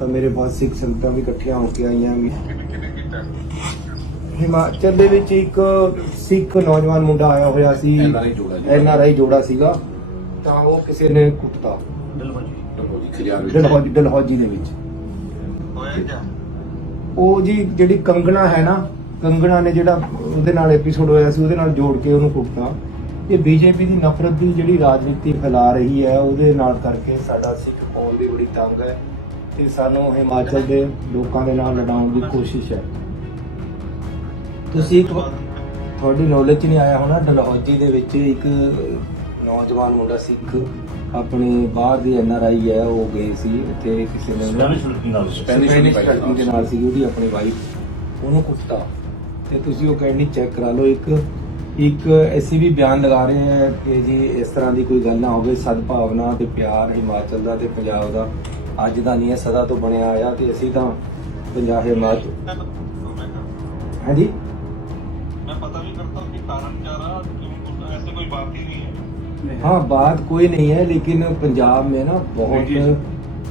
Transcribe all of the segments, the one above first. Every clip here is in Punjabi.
ਤਾਂ ਮੇਰੇ ਪਾਸ ਸਿੱਖ ਸੰਗਤਾਂ ਵੀ ਇਕੱਠੀਆਂ ਹੋ ਕੇ ਆਈਆਂ ਵੀ। ਹਿਮਾਚਲ ਦੇ ਵਿੱਚ ਇੱਕ ਸਿੱਖ ਨੌਜਵਾਨ ਮੁੰਡਾ ਆਇਆ ਹੋਇਆ ਸੀ। ਜੀ। ਐਨਆਰਆਈ ਜੋੜਾ ਸੀਗਾ। ਤਾਂ ਉਹ ਕਿਸੇ ਨੇ ਕੁੱਟਤਾ। ਡਲਹੌਜੀ। ਡਲਹੌਜੀ ਦੇ ਵਿੱਚ। ਉਹ ਜੀ ਜਿਹੜੀ ਕੰਗਣਾ ਹੈ ਨਾ ਕੰਗਣਾ ਨੇ ਜਿਹੜਾ ਉਹਦੇ ਨਾਲ ਐਪੀਸੋਡ ਹੋਇਆ ਸੀ ਉਹਦੇ ਨਾਲ ਜੋੜ ਕੇ ਉਹਨੂੰ ਕੁੱਟਤਾ। ਇਹ ਬੀਜੇਪੀ ਦੀ ਨਫ਼ਰਤ ਦੀ ਜਿਹੜੀ ਰਾਜਨੀਤੀ ਫੈਲਾ ਰਹੀ ਹੈ ਉਹਦੇ ਨਾਲ ਕਰਕੇ ਸਾਡਾ ਸਿੱਖ ਕੌਮ ਦੀ ਬੜੀ ਤੰਗ ਹੈ। ਤੇ ਸਾਨੂੰ ਹਿਮਾਚਲ ਦੇ ਲੋਕਾਂ ਦੇ ਨਾਲ ਲੜਾਉਣ ਦੀ ਕੋਸ਼ਿਸ਼ ਹੈ। ਤੁਸੀਂ ਇੱਕ ਤੁਹਾਡੀ ਨੌਲੇਜ 'ਚ ਨਹੀਂ ਆਇਆ ਹੋਣਾ ਡਲਹੌਜੀ ਦੇ ਵਿੱਚ ਇੱਕ ਨੌਜਵਾਨ ਮੁੰਡਾ ਸਿੱਖ ਆਪਣੇ ਬਾਹਰ ਦੀ ਐਨਆਰਆਈ ਹੈ ਉਹ ਗਏ ਸੀ ਉੱਥੇ ਕਿਸੇ ਨੇ ਸਪੈਨਿਸ਼ ਦੇ ਨਾਲ ਸੀ ਉਹਦੀ ਆਪਣੀ ਵਾਈਫ ਉਹਨੂੰ ਕੁੱਟਤਾ। ਤੇ ਤੁਸੀਂ ਉਹ ਕੈਂਡੀ ਚੈੱਕ ਕਰਾ ਲਓ ਇੱਕ ਇੱਕ ਅਸੀਂ ਵੀ ਬਿਆਨ ਲਗਾ ਰਹੇ ਹਾਂ ਕਿ ਜੀ ਇਸ ਤਰ੍ਹਾਂ ਦੀ ਕੋਈ ਗੱਲ ਨਾ ਹੋਵੇ ਸਦਭਾਵਨਾ ਤੇ ਪਿਆਰ ਹਿਮਾਚਲ ਦਾ ਤੇ ਪੰਜਾਬ ਦਾ। ਅੱਜ ਦਾ ਨਹੀਂ ਹੈ ਸਦਾ ਤੋਂ ਬਣਿਆ ਆਇਆ ਤੇ ਅਸੀਂ ਤਾਂ ਪੰਜਾਬ ਹਿਮਾਚਲ ਹਾਂਜੀ मैं पता भी करता हूँ कि कारण क्या रहा क्यों ऐसे कोई बात ही नहीं है हाँ बात कोई नहीं है लेकिन पंजाब में ना बहुत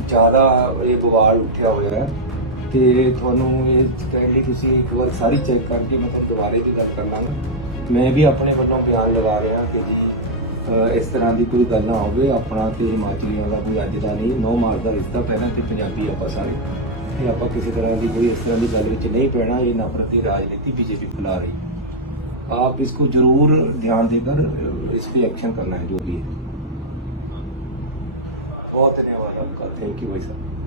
ਜ਼ਿਆਦਾ ਇਹ ਬਵਾਲ ਉੱਠਿਆ ਹੋਇਆ ਹੈ ਤੇ ਤੁਹਾਨੂੰ ਇਹ ਕਹਿਣ ਲਈ ਤੁਸੀਂ ਇੱਕ ਵਾਰ ਸਾਰੀ ਚੈੱਕ ਕਰਕੇ ਮੈਂ ਤੁਹਾਨੂੰ ਦੁਬਾਰੇ ਵੀ ਗੱਲ ਕਰ ਲਾਂਗਾ ਮੈਂ ਵੀ ਆਪਣੇ ਵੱਲੋਂ ਬਿਆਨ ਲਗਾ ਰਿਹਾ ਕਿ ਜੀ ਅਹ ਇਸ ਤਰ੍ਹਾਂ ਦੀ ਕੋਈ ਗੱਲ ਨਾ ਹੋਵੇ ਆਪਣਾ ਤੇ ਹਿਮਾਚਲੀਆਂ ਦਾ ਕੋਈ ਅੱਜ ਦਾ ਨਹੀਂ ਨੌ ਮਾਰਚ ਦਾ ਰਿਸ਼ਤਾ ਪਹਿਲਾਂ ਤੇ ਪੰਜਾਬੀ ਆਪਾਂ ਸਾਰੇ ਤੇ ਆਪਾਂ ਕਿਸੇ ਤਰ੍ਹਾਂ ਦੀ ਕੋਈ ਇਸ ਤਰ੍ਹਾਂ ਦੀ ਗੱਲ ਵਿੱਚ ਨਹੀਂ ਪੈਣਾ ਇਹ ਨਫ਼ਰਤ ਦੀ ਰਾਜਨੀਤੀ बीजेपी फैला रही है आप इसको जरूर ध्यान देकर अ, इस पे एक्शन करना है जो भी है बहुत धन्यवाद आपका थैंक यू भाई साहब